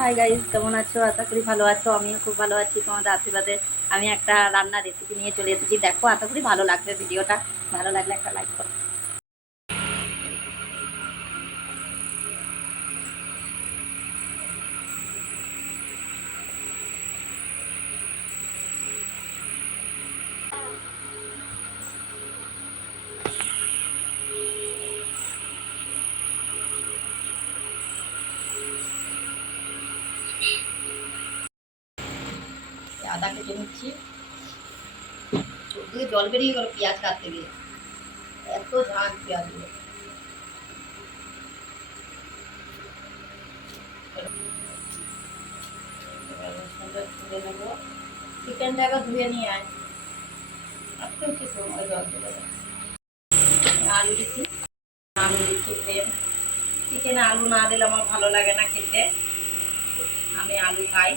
Hi guys, কেমন আছো? আশা করি ভালো আছো। আমিও খুব ভালো আছি তোমাদের আশীর্বাদে। আমি একটা রান্নার রেসিপি নিয়ে চলে এসেছি। দেখো, আশা করি ভালো লাগবে ভিডিওটা। ভালো লাগলে একটা লাইক করো। আদা কেটে নিচ্ছি। চোখ থেকে জল বেরিয়ে গেল পেঁয়াজ কাটতে গিয়ে, এত ঝাঁক পেঁয়াজগুলো। তুলে নেবো। চিকেনটা আবার ধুয়ে নিয়ে আয়। আজকে হচ্ছে সময় জল চলে যায়। আলু দিচ্ছি, আলু দিচ্ছি প্লেন। চিকেনে আলু না দিলে আমার ভালো লাগে না খেতে। আমি আলু খাই।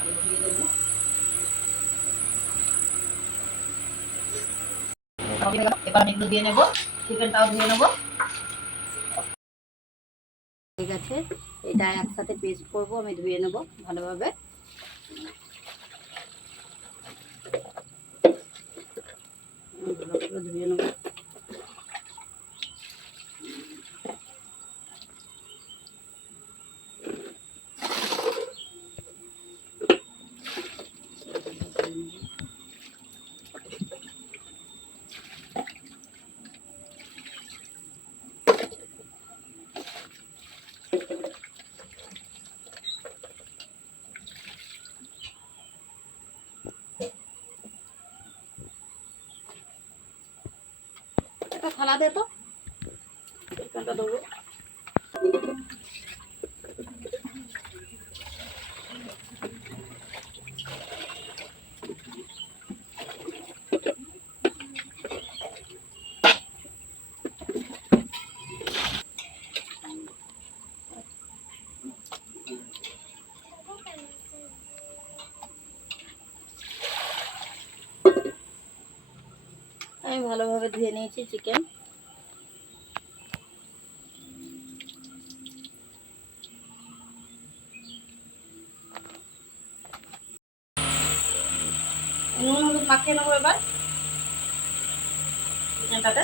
আলু দিয়ে দেবো। এবার আমি এগুলো দিয়ে নেবো। চিকেনটাও ধুয়ে নেবো। ঠিক আছে, এটা একসাথে পেস্ট করবো। আমি ধুয়ে নেবো ভালোভাবে। ধুয়ে নেবো। একটা থালা দে তো, চিকেনটা দেবো। আমি ভালোভাবে ধুয়ে নিয়েছি চিকেন। নুন হলুদ মাখিয়ে নেবো এবার চিকেনটাতে।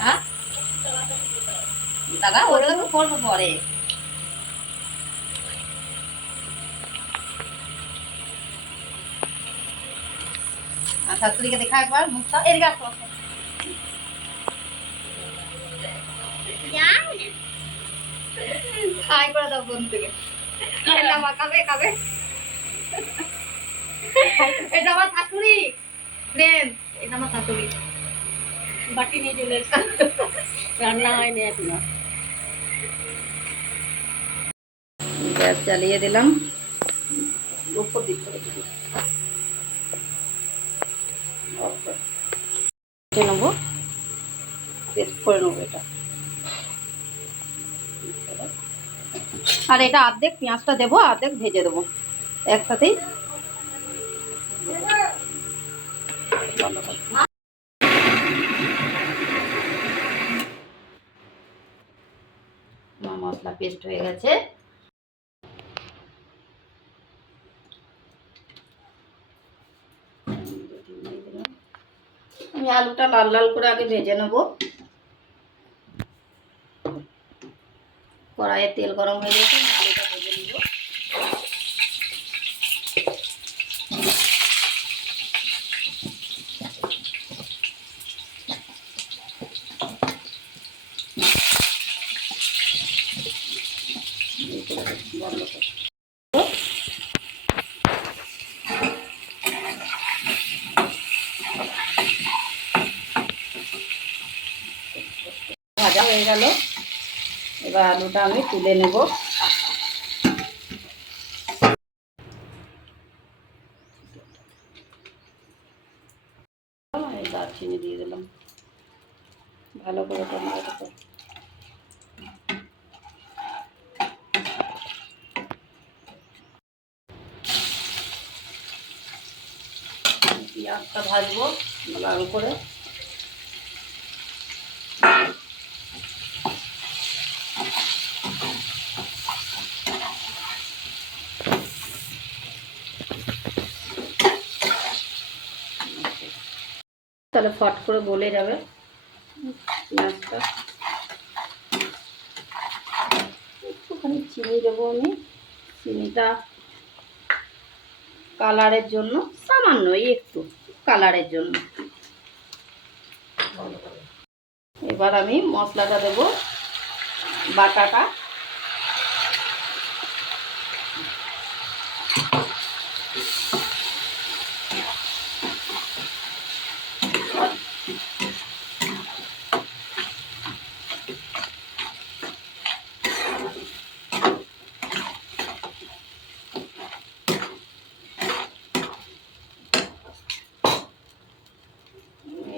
হ্যাঁ দাদা, ওগুলো তো করবো পরে। আর শাশুড়িকে দেখা একবার মুখটা এদিকে আসো। হাই করে দাও বোন থেকে। এটা মাখাবে খাবে। এটা আমার শাশুড়ি ফ্রেন্ড। এটা আমার শাশুড়ি। বাটি নিয়ে চলে এসছে। রান্না হয়নি এখনো। গ্যাস জ্বালিয়ে দিলাম। উপর দিক করে দিবি। নেবো, পেস্ট করে নেবো এটা। আর এটা অর্ধেক পেঁয়াজটা দেবো, অর্ধেক ভেজে দেবো একসাথেই। মশলা পেস্ট হয়ে গেছে। আমি আলুটা লাল লাল করে আগে ভেজে নেব। কড়াইয়ে তেল গরম হয়ে গেছে, আলুটা ভেজে নেব। ভাজা হয়ে গেল, এবার আলুটা আমি তুলে নেব। দারচিনি দিয়ে দিলাম, ভালো করে টমেটো। পেঁয়াজটা ভাজবো লাল করে। তাহলে ফট করে গলে যাবে পেঁয়াজটা। একটুখানি চিনি দেবো আমি, চিনিটা কালারের জন্য, সামান্য একটু কালারের জন্য। এবার আমি মশলাটা দেবো, বাটাটা।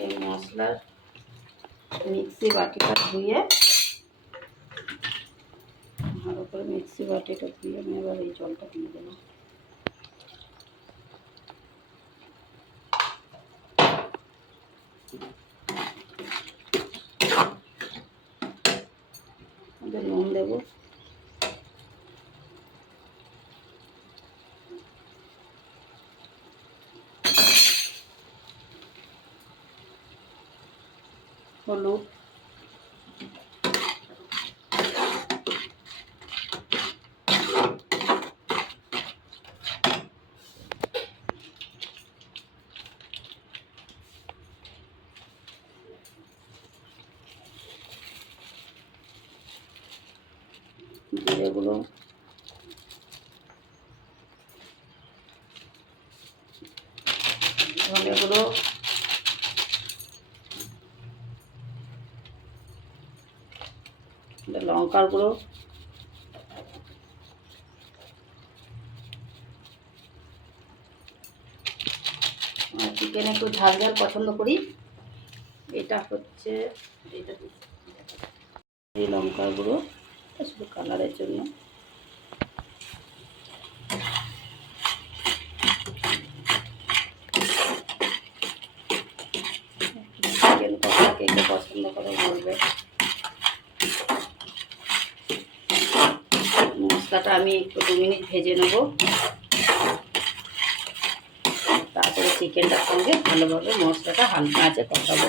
এই মশলার মিক্সি বাটিটা ধুয়ে, ভালো করে মিক্সি বাটিটা ধুয়ে আমি এবার এই জলটা দিয়ে দেবো। নুন দেবো, হলুদ, জিরে গুঁড়ো, ধনে গুঁড়ো, লঙ্কার গুঁড়ো, চিকেন একটু ঝাল ঝাল পছন্দ করি। এটা হচ্ছে এটা এই লঙ্কার গুঁড়ো, শুধু কালারের জন্য। চিকেন কষা কে কে পছন্দ করে বলবে। মশলাটা আমি একটু 2 মিনিট ভেজে নেব, তারপরে চিকেনটার সঙ্গে ভালোভাবে মশলাটা হালকা আঁচে কষাবো।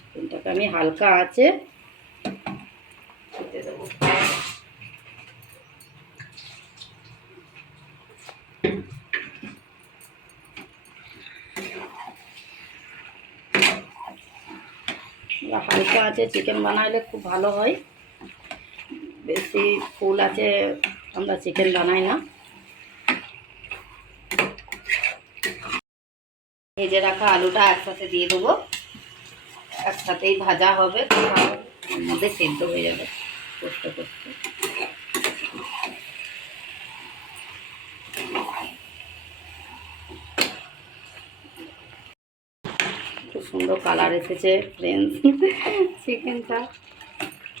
চিকেনটাকে আমি হালকা আঁচে খেতে দেবো। হালকা আছে চিকেন বানাইলে খুব ভালো হয়, বেশি ফুল আছে আমরা চিকেন বানাই না। ভেজে রাখা আলুটা একসাথে দিয়ে দেবো, একসাথেই ভাজা হবে, ওর মধ্যে সেদ্ধ হয়ে যাবে করতে করতে। খুব সুন্দর কালার এসেছে ফ্রেন্ডস, চিকেনটা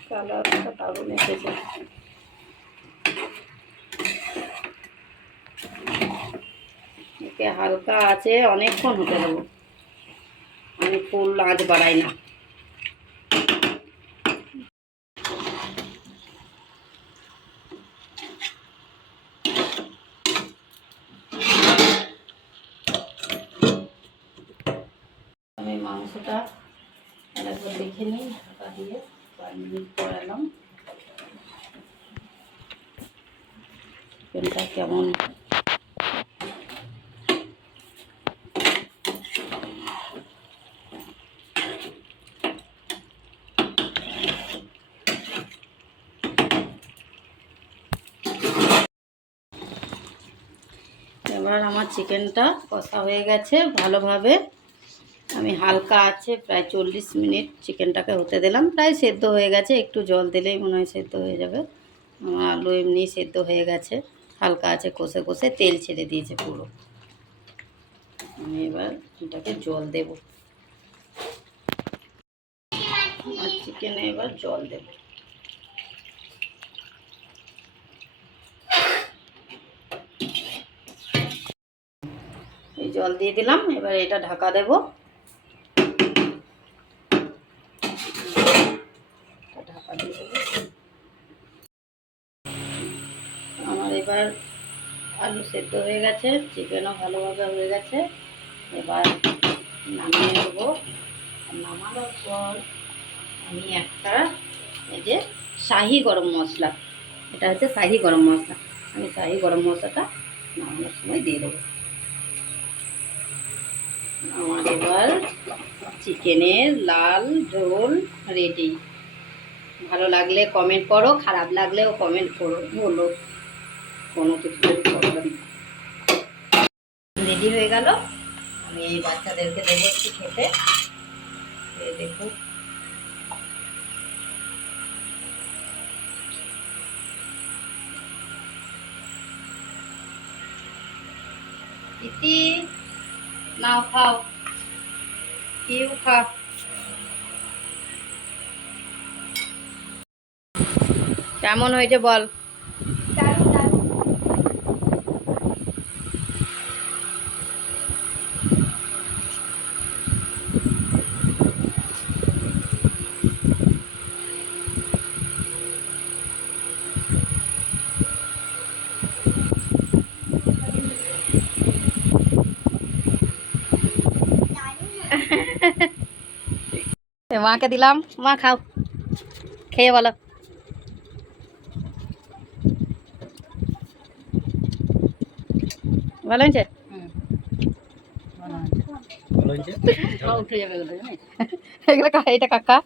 কালারটা দারুণ এসেছে। একে হালকা আছে অনেকক্ষণ হতে দেবো, আমি ফুল আঁচ বাড়াই না। আমি মাংসটা একবার দেখে নিই, ঢাকা দিয়ে 5 মিনিট পর এলাম। চিকেনটা কেমন এবার আমার চিকেনটা কষা হয়ে গেছে ভালোভাবে। আমি হালকা আছে প্রায় 40 মিনিট চিকেনটাকে হতে দিলাম, প্রায় সেদ্ধ হয়ে গেছে। একটু জল দিলেই মনে হয় সেদ্ধ হয়ে যাবে। আমার আলু এমনি সেদ্ধ হয়ে গেছে, হালকা আছে কষে কষে তেল ছেড়ে দিয়েছে পুরো। আমি এবার এটাকে জল দেব, চিকেনে এবার জল দেব। এই জল দিয়ে দিলাম, এবার এটা ঢাকা দেব। ঢাকা দিয়ে দেব। আমার এবার আলু সেদ্ধ হয়ে গেছে, চিকেনও ভালোভাবে হয়ে গেছে। এবার নামিয়ে দেবো। নামানোর পর আমি একটা এই যে শাহি গরম মশলা, এটা হচ্ছে শাহি গরম মশলা, আমি শাহি গরম মশলাটা নামানোর সময় দিয়ে দেবো। আমার এবার চিকেনের লাল ঝোল রেডি। ভালো লাগলে কমেন্ট করো, খারাপ লাগলেও কমেন্ট করো, বলো, কোনো কিছু প্রবলেম রেডি হয়ে গেল। আমি এই বাচ্চাদেরকে দেবো একটু খেতে। দেখুন, ইতি নাও খাও, কেউ খা। কেমন হয়েছে বল? মাকে দিলাম, মা খাও, খেয়ে বলো। ভালো হয়েছে? এগুলো এটা কাকা।